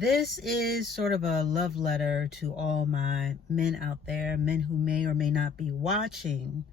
This is sort of a love letter to all my men out there, men who may or may not be watching.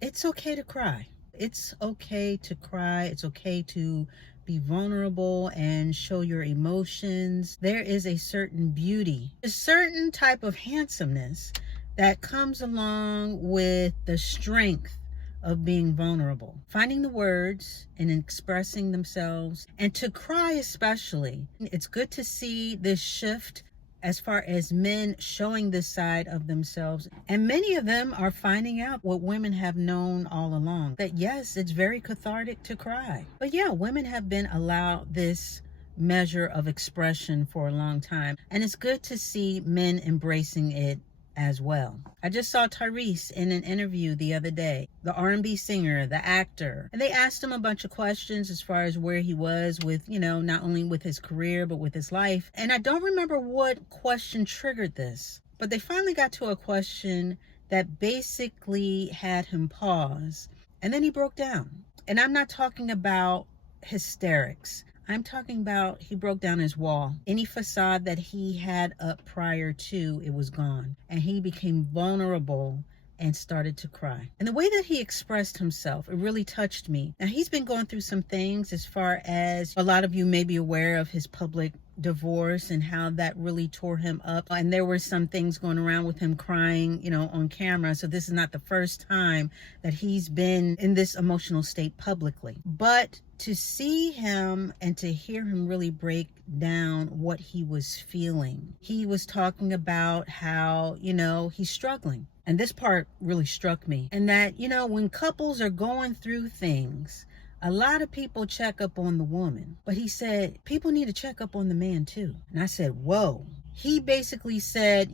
It's okay to cry. It's okay to cry. It's okay to be vulnerable and show your emotions. There is a certain beauty, a certain type of handsomeness that comes along with the strength of being vulnerable, finding the words and expressing themselves, and to cry especially. It's good to see this shift as far as men showing this side of themselves. And many of them are finding out what women have known all along, that yes, it's very cathartic to cry. But yeah, women have been allowed this measure of expression for a long time. And it's good to see men embracing it as well. I just saw Tyrese in an interview the other day, the R&B singer, the actor, and they asked him a bunch of questions as far as where he was with, not only with his career, but with his life. And I don't remember what question triggered this, but they finally got to a question that basically had him pause, and then he broke down. And I'm not talking about hysterics. I'm talking about he broke down his wall. Any facade that he had up prior to, it was gone. And he became vulnerable and started to cry. And the way that he expressed himself, it really touched me. Now, he's been going through some things as far as a lot of you may be aware of his public divorce and how that really tore him up. And there were some things going around with him crying, on camera. So this is not the first time that he's been in this emotional state publicly. But to see him and to hear him really break down what he was feeling, he was talking about how, he's struggling. And this part really struck me. And that, when couples are going through things, a lot of people check up on the woman. But he said, people need to check up on the man too. And I said, whoa. He basically said,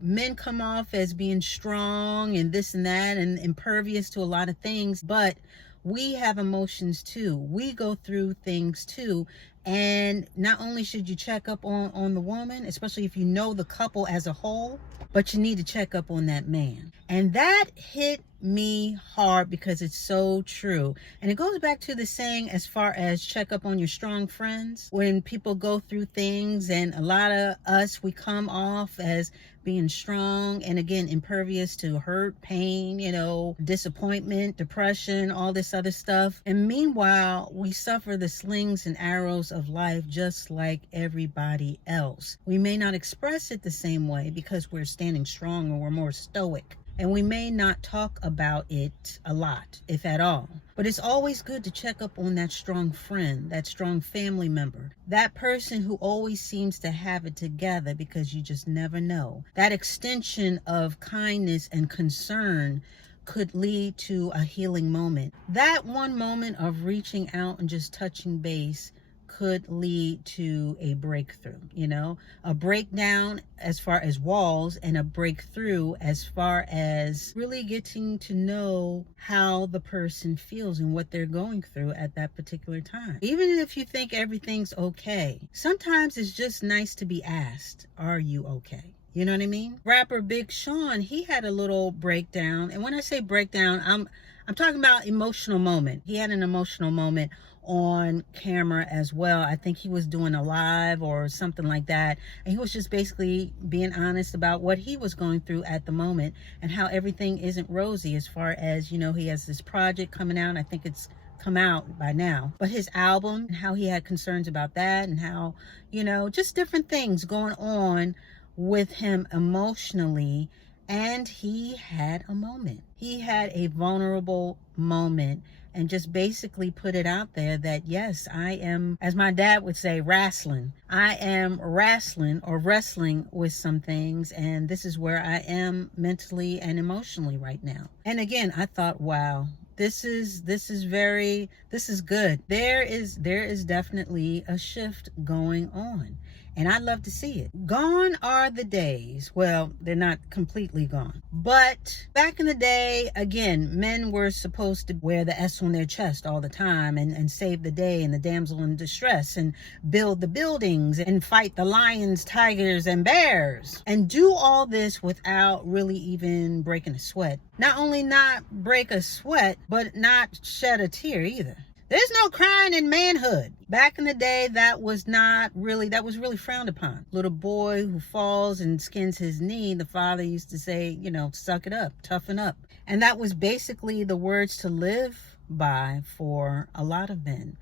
men come off as being strong and this and that and impervious to a lot of things, but we have emotions too. We go through things too. And not only should you check up on the woman, especially if you know the couple as a whole, but you need to check up on that man. And that hit me hard because it's so true. And it goes back to the saying as far as check up on your strong friends. When people go through things, and a lot of us, we come off as being strong and again impervious to hurt, pain, disappointment, depression, all this other stuff. And meanwhile, we suffer the slings and arrows of life just like everybody else. We may not express it the same way because we're standing strong or we're more stoic. And we may not talk about it a lot, if at all. But it's always good to check up on that strong friend, that strong family member, that person who always seems to have it together, because you just never know. That extension of kindness and concern could lead to a healing moment. That one moment of reaching out and just touching base could lead to a breakthrough, a breakdown as far as walls and a breakthrough as far as really getting to know how the person feels and what they're going through at that particular time. Even if you think everything's okay, sometimes it's just nice to be asked, are you okay? You know what I mean? Rapper Big Sean, he had a little breakdown. And when I say breakdown, I'm talking about emotional moment. He had an emotional moment on camera as well. I think he was doing a live or something like that. And he was just basically being honest about what he was going through at the moment and how everything isn't rosy as far as, he has this project coming out. I think it's come out by now. But his album, and how he had concerns about that and how, just different things going on with him emotionally. And he had a moment. He had a vulnerable moment and just basically put it out there that, yes, I am, as my dad would say, wrestling. I am wrestling with some things, and this is where I am mentally and emotionally right now. And again, I thought, wow, this is good. There is definitely a shift going on. And I'd love to see it. Gone are the days. Well, they're not completely gone. But back in the day, again, men were supposed to wear the S on their chest all the time and save the day and the damsel in distress and build the buildings and fight the lions, tigers, and bears. And do all this without really even breaking a sweat. Not only not break a sweat, but not shed a tear either. There's no crying in manhood. Back in the day, that was really frowned upon. Little boy who falls and skins his knee, the father used to say, suck it up, toughen up. And that was basically the words to live by for a lot of men.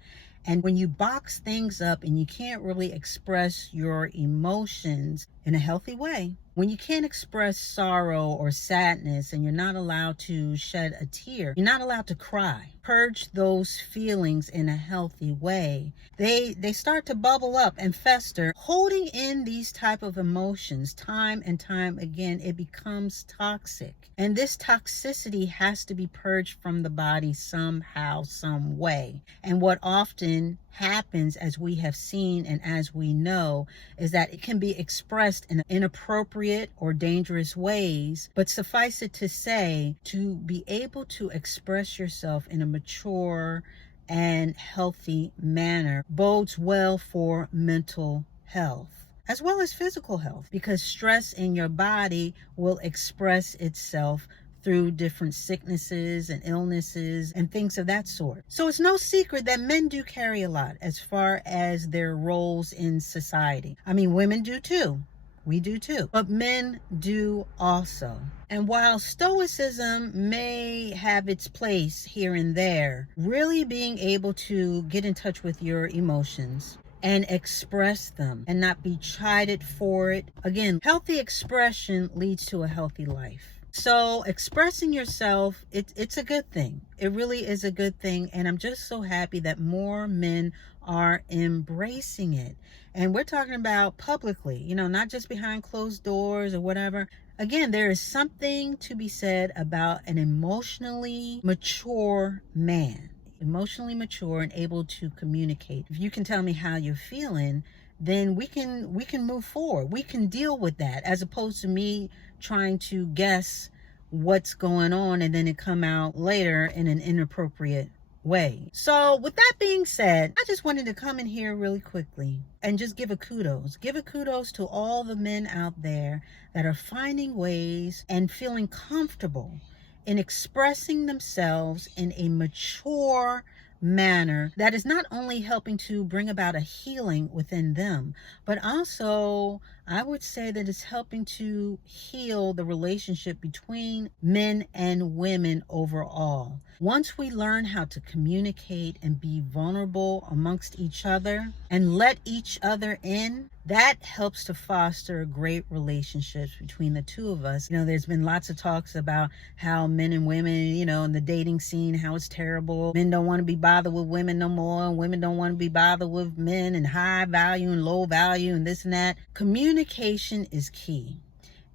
And when you box things up and you can't really express your emotions in a healthy way, when you can't express sorrow or sadness and you're not allowed to shed a tear, you're not allowed to cry, purge those feelings in a healthy way, they start to bubble up and fester. Holding in these type of emotions time and time again, it becomes toxic. And this toxicity has to be purged from the body somehow, some way. And what often happens, as we have seen and as we know, is that it can be expressed in inappropriate or dangerous ways. But suffice it to say, to be able to express yourself in a mature and healthy manner bodes well for mental health as well as physical health, because stress in your body will express itself through different sicknesses and illnesses and things of that sort. So it's no secret that men do carry a lot as far as their roles in society. I mean, women do too. We do too. But men do also. And while stoicism may have its place here and there, really being able to get in touch with your emotions and express them and not be chided for it. Again, healthy expression leads to a healthy life. So expressing yourself, it's a good thing. It really is a good thing. And I'm just so happy that more men are embracing it. And we're talking about publicly, not just behind closed doors or whatever. Again, there is something to be said about an emotionally mature man. Emotionally mature and able to communicate. If you can tell me how you're feeling, then we can move forward. We can deal with that, as opposed to me trying to guess what's going on and then it come out later in an inappropriate way. So with that being said, I just wanted to come in here really quickly and just give a kudos to all the men out there that are finding ways and feeling comfortable in expressing themselves in a mature manner that is not only helping to bring about a healing within them, but also I would say that it's helping to heal the relationship between men and women overall. Once we learn how to communicate and be vulnerable amongst each other and let each other in, that helps to foster great relationships between the two of us. There's been lots of talks about how men and women, in the dating scene, how it's terrible. Men don't want to be bothered with women no more. Women don't want to be bothered with men, and high value and low value and this and that. Communication is key.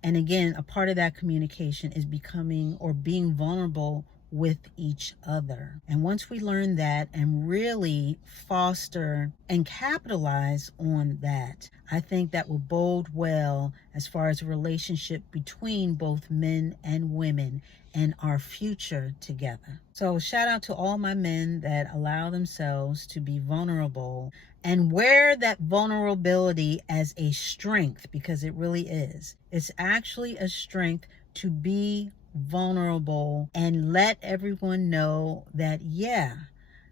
And again, a part of that communication is becoming or being vulnerable with each other. And once we learn that and really foster and capitalize on that, I think that will bode well as far as a relationship between both men and women and our future together. So shout out to all my men that allow themselves to be vulnerable and wear that vulnerability as a strength, because it really is. It's actually a strength to be vulnerable and let everyone know that, yeah,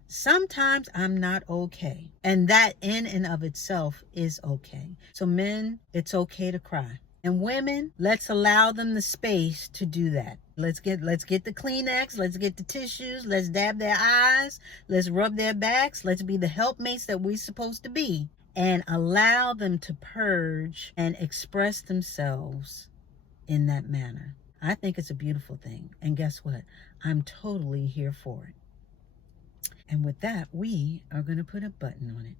sometimes I'm not okay. And that in and of itself is okay. So men, it's okay to cry. And women, let's allow them the space to do that. Let's get the Kleenex, let's get the tissues, let's dab their eyes, let's rub their backs, let's be the helpmates that we're supposed to be, and allow them to purge and express themselves in that manner. I think it's a beautiful thing. And guess what? I'm totally here for it. And with that, we are going to put a button on it.